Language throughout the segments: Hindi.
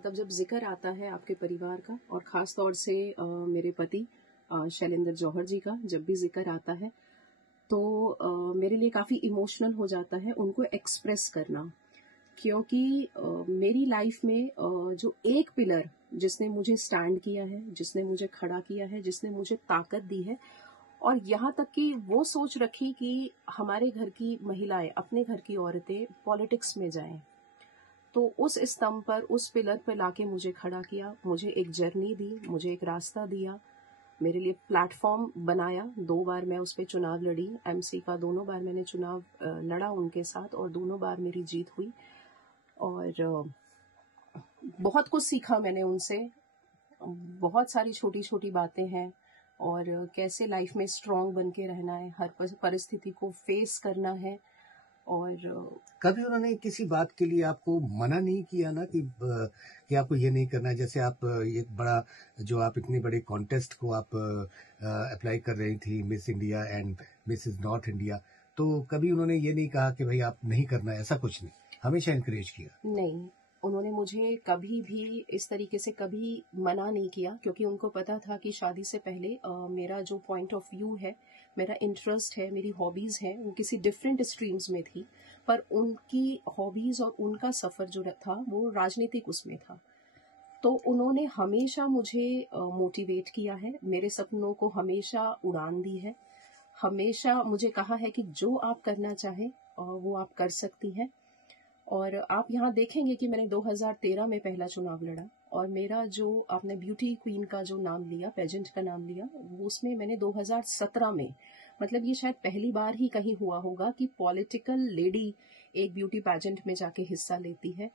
मतलब जब जिक्र आता है आपके परिवार का और ख़ास तौर से मेरे पति शैलेंद्र जौहर जी का जब भी जिक्र आता है तो मेरे लिए काफ़ी इमोशनल हो जाता है उनको एक्सप्रेस करना, क्योंकि मेरी लाइफ में जो एक पिलर जिसने मुझे स्टैंड किया है, जिसने मुझे खड़ा किया है, जिसने मुझे ताकत दी है और यहाँ तक कि वो सोच रखी कि हमारे घर की महिलाएं, अपने घर की औरतें पॉलिटिक्स में जाएं, तो उस स्तंभ पर, उस पिलर पर लाके मुझे खड़ा किया, मुझे एक जर्नी दी, मुझे एक रास्ता दिया, मेरे लिए प्लेटफॉर्म बनाया। 2 बार मैं उस पर चुनाव लड़ी, एमसी का 2 बार मैंने चुनाव लड़ा उनके साथ और 2 बार मेरी जीत हुई और बहुत कुछ सीखा मैंने उनसे। बहुत सारी छोटी छोटी बातें हैं और कैसे लाइफ में स्ट्रांग बन के रहना है, हर परिस्थिति को फेस करना है। और कभी उन्होंने किसी बात के लिए आपको मना नहीं किया ना कि आपको ये नहीं करना है? जैसे आप ये बड़ा जो आप इतने बड़े कॉन्टेस्ट को आप अप्लाई कर रही थी, miss India and Mrs north India, तो कभी उन्होंने ये नहीं कहा कि भाई आप नहीं करना है? ऐसा कुछ नहीं, हमेशा इनकरेज किया? नहीं, उन्होंने मुझे कभी भी इस तरीके से कभी मना नहीं किया, क्योंकि उनको पता था कि शादी से पहले मेरा जो पॉइंट ऑफ व्यू है, मेरा इंटरेस्ट है, मेरी हॉबीज है, वो किसी डिफरेंट स्ट्रीम्स में थी, पर उनकी हॉबीज और उनका सफर जो था वो राजनीतिक उसमें था। तो उन्होंने हमेशा मुझे मोटिवेट किया है, मेरे सपनों को हमेशा उड़ान दी है, हमेशा मुझे कहा है कि जो आप करना चाहें वो आप कर सकती हैं। और आप यहाँ देखेंगे कि मैंने 2013 में पहला चुनाव लड़ा और मेरा जो आपने ब्यूटी क्वीन का जो नाम लिया, पेजेंट का नाम लिया, वो उसमें मैंने 2017 में, मतलब ये शायद पहली बार ही कहीं हुआ होगा कि पॉलिटिकल लेडी एक ब्यूटी पेजेंट में जाके हिस्सा लेती है।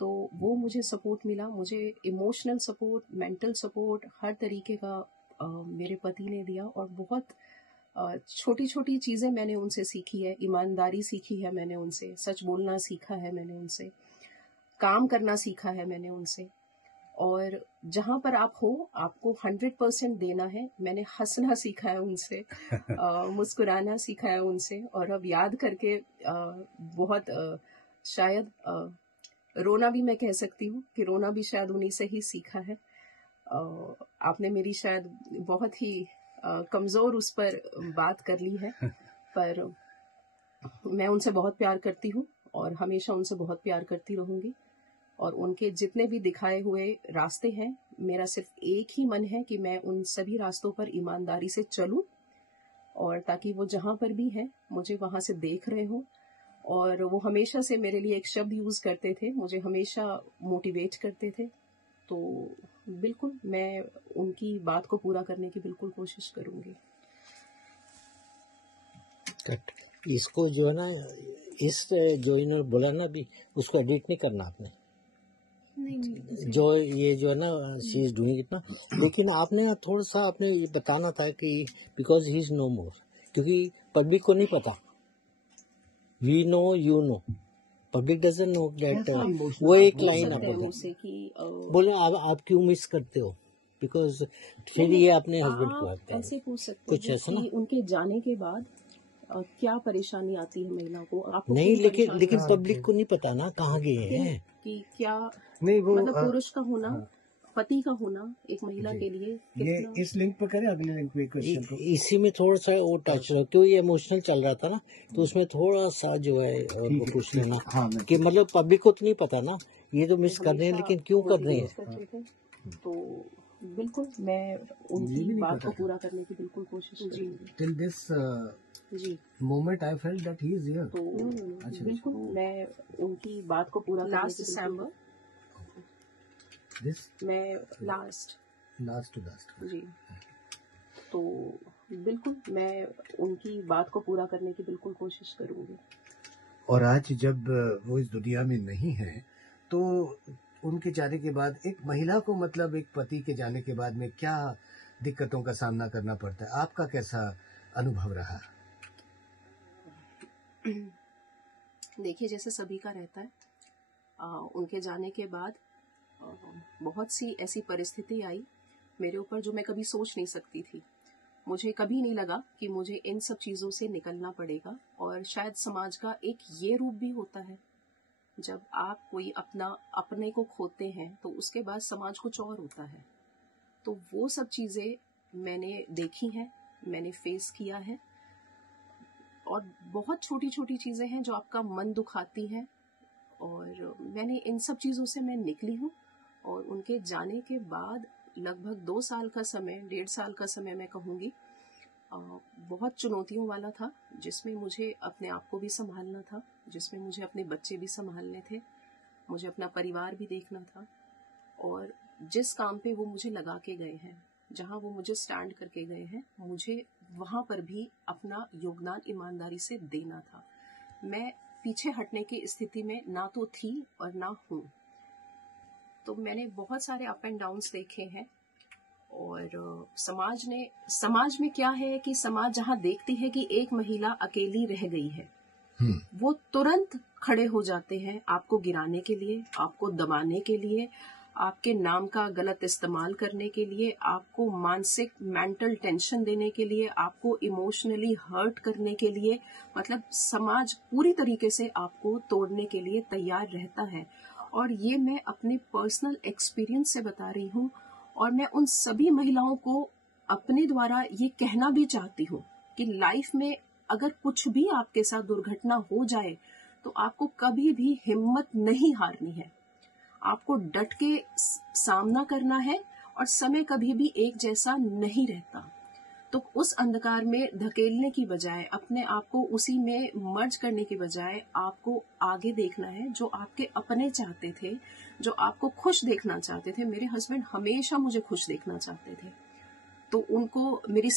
तो वो मुझे सपोर्ट मिला, मुझे इमोशनल सपोर्ट, मेंटल सपोर्ट, हर तरीके का मेरे पति ने दिया। और बहुत छोटी छोटी चीजें मैंने उनसे सीखी है, ईमानदारी सीखी है मैंने उनसे, सच बोलना सीखा है मैंने उनसे, काम करना सीखा है मैंने उनसे। और जहां पर आप हो आपको 100% देना है, मैंने हंसना सीखा है उनसे, मुस्कुराना सीखा है उनसे। और अब याद करके बहुत शायद रोना भी मैं कह सकती हूँ कि रोना भी शायद उन्हीं से ही सीखा है। आपने मेरी शायद बहुत ही कमजोर उस पर बात कर ली है, पर मैं उनसे बहुत प्यार करती हूँ और हमेशा उनसे बहुत प्यार करती रहूंगी। और उनके जितने भी दिखाए हुए रास्ते हैं, मेरा सिर्फ एक ही मन है कि मैं उन सभी रास्तों पर ईमानदारी से चलूं, और ताकि वो जहां पर भी हैं मुझे वहां से देख रहे हो। और वो हमेशा से मेरे लिए एक शब्द यूज करते थे, मुझे हमेशा मोटिवेट करते थे। तो बिल्कुल मैं उनकी बात को पूरा करने की बिल्कुल कोशिश करूंगी। इसको जो है ना, इस जो इन्होंने बोला ना अभी, उसको एडिट नहीं करना आपने। नहीं, जो ये जो है ना शी इज डूइंग इट ना, लेकिन आपने ना थोड़ा सा आपने ये बताना था कि because he is no more, क्योंकि पब्लिक को नहीं पता। We know, you know, public doesn't know that. वो एक लाइन आप बोले आप क्यों मिस करते हो, बिकॉज फिर ये अपने हस्बैंड को आता है। ऐसे पूछ सकते कुछ ऐसा ना, उनके जाने के बाद क्या परेशानी आती है महिला को, आपको नहीं, लेकिन पब्लिक को नहीं पता ना कहाँ गए हैं कि क्या नहीं, वो मतलब पुरुष का होना, पति का होना एक महिला के लिए ये इस लिंक पे करें, अगले लिंक पे क्वेश्चन को। इसी में थोड़ा सा वो टच रहा, क्यों ये इमोशनल चल रहा था ना, तो उसमें थोड़ा सा जो है पूछ लेना कि मतलब पब्लिक को तो नहीं पता ना, ये तो मिस कर रहे हैं, लेकिन क्यों कर रहे हैं। तो बिल्कुल मैं उनकी बात को पूरा करने की बिल्कुल कोशिश करूंगी। Till this moment I felt that he is here. तो बिल्कुल मैं उनकी बात को पूरा करने की दिसंबर मैं लास्ट टू लास्ट जी, तो बिल्कुल मैं उनकी बात को पूरा करने की बिल्कुल कोशिश करूंगी। और आज जब वो इस दुनिया में नहीं है, तो उनके जाने के बाद एक महिला को, मतलब एक पति के जाने के बाद में क्या दिक्कतों का सामना करना पड़ता है? आपका कैसा अनुभव रहा? देखिए, जैसे सभी का रहता है, उनके जाने के बाद बहुत सी ऐसी परिस्थिति आई मेरे ऊपर जो मैं कभी सोच नहीं सकती थी। मुझे कभी नहीं लगा कि मुझे इन सब चीज़ों से निकलना पड़ेगा, और शायद समाज का एक ये रूप भी होता है, जब आप कोई अपने को खोते हैं तो उसके बाद समाज कुछ और होता है। तो वो सब चीजें मैंने देखी हैं, मैंने फेस किया है, और बहुत छोटी छोटी चीजें हैं जो आपका मन दुखाती हैं, और मैंने इन सब चीजों से मैं निकली हूँ। और उनके जाने के बाद लगभग 2 साल का समय, 1.5 साल का समय मैं कहूँगी, बहुत चुनौतियों वाला था, जिसमें मुझे अपने आप को भी संभालना था, जिसमें मुझे अपने बच्चे भी संभालने थे, मुझे अपना परिवार भी देखना था। और जिस काम पे वो मुझे लगा के गए हैं, जहाँ वो मुझे स्टैंड करके गए हैं, मुझे वहाँ पर भी अपना योगदान ईमानदारी से देना था। मैं पीछे हटने की स्थिति में ना तो थी और ना हूँ। तो मैंने बहुत सारे अप एंड डाउन्स देखे हैं। और समाज में क्या है कि समाज जहाँ देखती है कि एक महिला अकेली रह गई है, वो तुरंत खड़े हो जाते हैं आपको गिराने के लिए, आपको दबाने के लिए, आपके नाम का गलत इस्तेमाल करने के लिए, आपको मानसिक मेंटल टेंशन देने के लिए, आपको इमोशनली हर्ट करने के लिए। मतलब समाज पूरी तरीके से आपको तोड़ने के लिए तैयार रहता है। और ये मैं अपने पर्सनल एक्सपीरियंस से बता रही हूँ। और मैं उन सभी महिलाओं को अपने द्वारा ये कहना भी चाहती हूँ कि लाइफ में अगर कुछ भी आपके साथ दुर्घटना हो जाए तो आपको कभी भी हिम्मत नहीं हारनी है। आपको डट के सामना करना है, और समय कभी भी एक जैसा नहीं रहता। तो उस अंधकार में धकेलने की बजाय, अपने आप को उसी में मर्ज करने की बजाय, आपको आगे देखना है। जो आपके अपने चाहते थे, जो आपको खुश देखना चाहते थे, मेरे हस्बैंड हमेशा मुझे खुश देखना चाहते थे, तो उनको मेरी